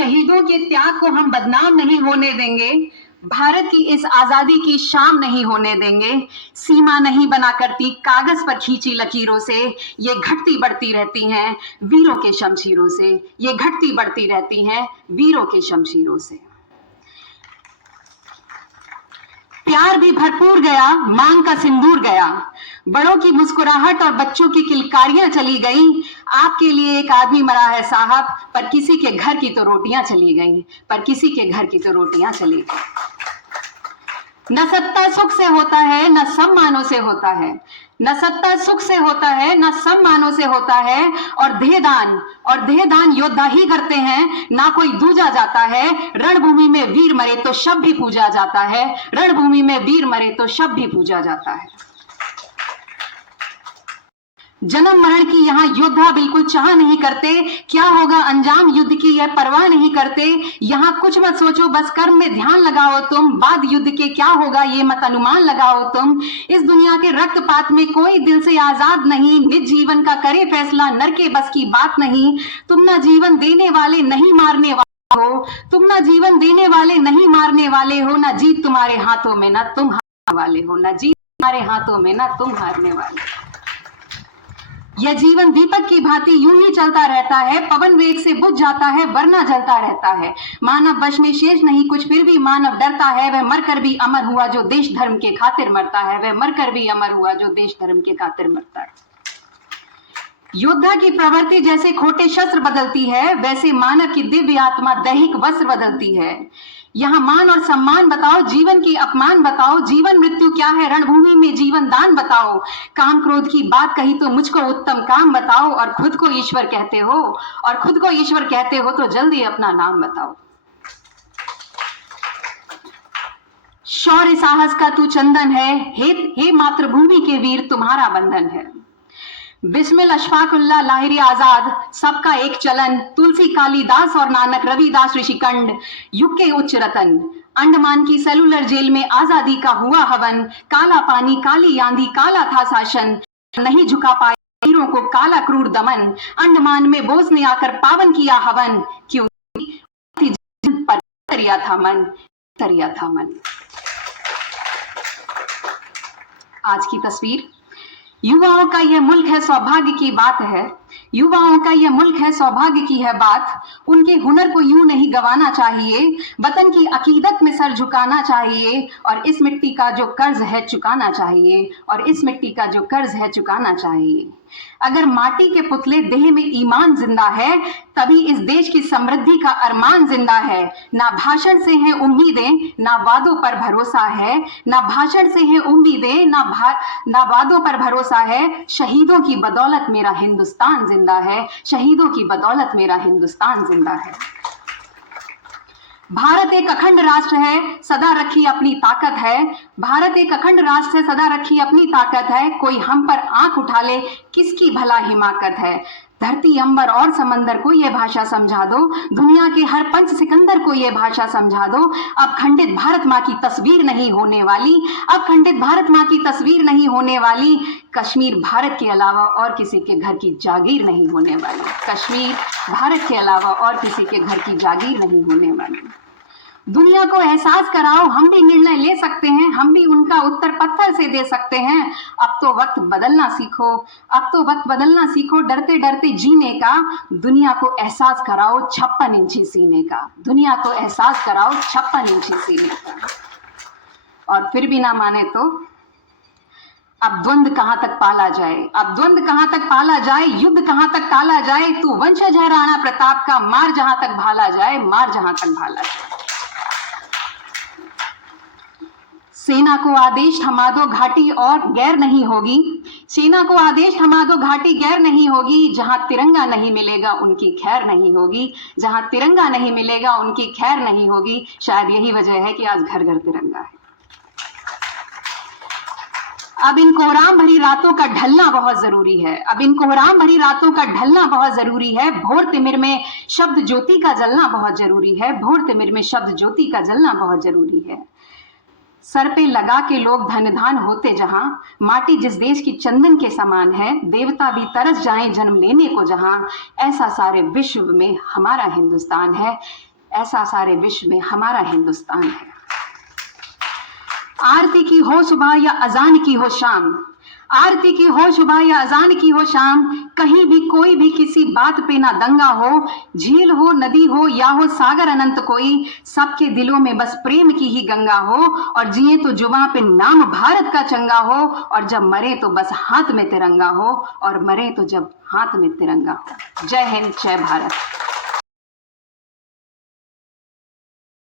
शहीदों के त्याग को हम बदनाम नहीं होने देंगे। भारत की इस आजादी की शाम नहीं होने देंगे। सीमा नहीं बना करती कागज पर खींची लकीरों से, ये घटती बढ़ती रहती हैं वीरों के शमशीरों से, ये घटती बढ़ती रहती हैं वीरों के शमशीरों से। प्यार भी भरपूर गया, मांग का सिंदूर गया, बड़ों की मुस्कुराहट और बच्चों की किलकारियां चली गई। आपके लिए एक आदमी मरा है साहब, पर किसी के घर की तो रोटियां चली गई, पर किसी के घर की तो रोटियां चली गई। न सत्ता सुख से होता है, न सम्मानों से होता है, न सत्ता सुख से होता है, न सम्मानों से होता है। और देहदान योद्धा ही करते हैं, ना कोई दूजा जाता है। रणभूमि में वीर मरे तो शव भी पूजा जाता है, रणभूमि में वीर मरे तो शव भी पूजा जाता है। जन्म मरण की यहाँ योद्धा बिल्कुल चाह नहीं करते, क्या होगा अंजाम युद्ध की यह परवाह नहीं करते। यहाँ कुछ मत सोचो, बस कर्म में ध्यान लगाओ तुम, बाद युद्ध के क्या होगा ये मत अनुमान लगाओ तुम। इस दुनिया के रक्तपात में कोई दिल से आजाद नहीं, निज जीवन का करे फैसला नर के बस की बात नहीं। तुम ना जीवन देने वाले नहीं मारने वाले हो, तुम ना जीवन देने वाले नहीं मारने वाले हो, ना जीत तुम्हारे हाथों में ना तुम हारने वाले हो, ना जीत तुम्हारे हाथों में ना तुम हारने वाले हो। यह जीवन दीपक की भांति यूं ही चलता रहता है, पवन वेग से बुझ जाता है वरना जलता रहता है। मानव वश में शेष नहीं कुछ, फिर भी मानव डरता है। वह मरकर भी अमर हुआ जो देश धर्म के खातिर मरता है, वह मरकर भी अमर हुआ जो देश धर्म के खातिर मरता है। योद्धा की प्रवृत्ति जैसे खोटे शस्त्र बदलती है, वैसे मानव की दिव्य आत्मा दैहिक वस्त्र बदलती है। यहाँ मान और सम्मान बताओ, जीवन की अपमान बताओ, जीवन मृत्यु क्या है रणभूमि में जीवन दान बताओ। काम क्रोध की बात कही तो मुझको उत्तम काम बताओ, और खुद को ईश्वर कहते हो तो जल्दी अपना नाम बताओ। शौर्य साहस का तू चंदन है, हे मातृभूमि के वीर तुम्हारा बंधन है। बिस्मिल अशफाकुल्ला लाहिरी आजाद, सबका एक चलन, तुलसी कालीदास और नानक रविदास ऋषिकंड, युग के उच्च रतन। अंडमान की सेलुलर जेल में आजादी का हुआ हवन, काला पानी काली आंधी काला था शासन, नहीं झुका पाए वीरों को काला क्रूर दमन। अंडमान में बोस ने आकर पावन किया हवन, क्यों पर तरिया था मन। आज की तस्वीर, युवाओं का यह मुल्क है सौभाग्य की बात है, युवाओं का यह मुल्क है सौभाग्य की है बात। उनके हुनर को यूं नहीं गवाना चाहिए, वतन की अकीदत में सर झुकाना चाहिए, और इस मिट्टी का जो कर्ज है चुकाना चाहिए, और इस मिट्टी का जो कर्ज है चुकाना चाहिए। अगर माटी के पुतले देह में ईमान जिंदा है, तभी इस देश की समृद्धि का अरमान जिंदा है। ना भाषण से है उम्मीदें, ना वादों पर भरोसा है, ना भाषण से है उम्मीदें, ना वादों पर भरोसा है। शहीदों की बदौलत मेरा हिंदुस्तान जिंदा है, शहीदों की बदौलत मेरा हिंदुस्तान जिंदा है। भारत एक अखंड राष्ट्र है, सदा रखी अपनी ताकत है। भारत एक अखंड राष्ट्र है, सदा रखी अपनी ताकत है। कोई हम पर आंख उठा ले, किसकी भला हिमाकत है। धरती अंबर और समंदर को यह भाषा समझा दो, दुनिया के हर पंच सिकंदर को यह भाषा समझा दो। अब खंडित भारत माँ की तस्वीर नहीं होने वाली, अब खंडित भारत माँ की तस्वीर नहीं होने वाली। कश्मीर भारत के अलावा और किसी के घर की जागीर नहीं होने वाली, कश्मीर भारत के अलावा और किसी के घर की जागीर नहीं होने वाली। दुनिया को एहसास कराओ, हम भी निर्णय ले सकते हैं, हम भी उनका उत्तर पत्थर से दे सकते हैं। अब तो वक्त बदलना सीखो, अब तो वक्त बदलना सीखो, डरते डरते जीने का। दुनिया को एहसास कराओ 56 इंची सीने का, दुनिया को एहसास कराओ 56 इंची सीने का। और फिर भी ना माने तो अब द्वंद्व कहां तक पाला जाए, अब द्वंद्व कहां तक पाला जाए, युद्ध कहां तक टाला जाए। तू वंशज है राणा प्रताप का, मार जहां तक भाला जाए, मार जहां तक भाला जाए। सेना को आदेश थमा दो घाटी और गैर नहीं होगी, सेना को आदेश थमा दो घाटी गैर नहीं होगी। जहां तिरंगा नहीं मिलेगा उनकी खैर नहीं होगी, जहां तिरंगा नहीं मिलेगा उनकी खैर नहीं होगी। शायद यही वजह है कि आज घर घर तिरंगा है। अब इन कोहराम भरी रातों का ढलना बहुत जरूरी है, अब इन कोहराम भरी रातों का ढलना बहुत जरूरी है। भोर तिमिर में शब्द ज्योति का जलना बहुत जरूरी है, भोर तिमिर में शब्द ज्योति का जलना बहुत जरूरी है। सर पे लगा के लोग धनधान होते जहां, माटी जिस देश की चंदन के समान है, देवता भी तरस जाएं जन्म लेने को जहां। ऐसा सारे विश्व में हमारा हिंदुस्तान है, ऐसा सारे विश्व में हमारा हिंदुस्तान है। आरती की हो सुबह या अजान की हो शाम, आरती की हो सुबह या अजान की हो शाम, कहीं भी कोई भी किसी बात पे ना दंगा हो, झील हो नदी हो या हो सागर अनंत कोई, सबके दिलों में बस प्रेम की ही गंगा हो, और जिए तो जुबां पे नाम भारत का चंगा हो, और जब मरे तो बस हाथ में तिरंगा हो, और मरे तो जब हाथ में तिरंगा हो। जय हिंद, जय भारत।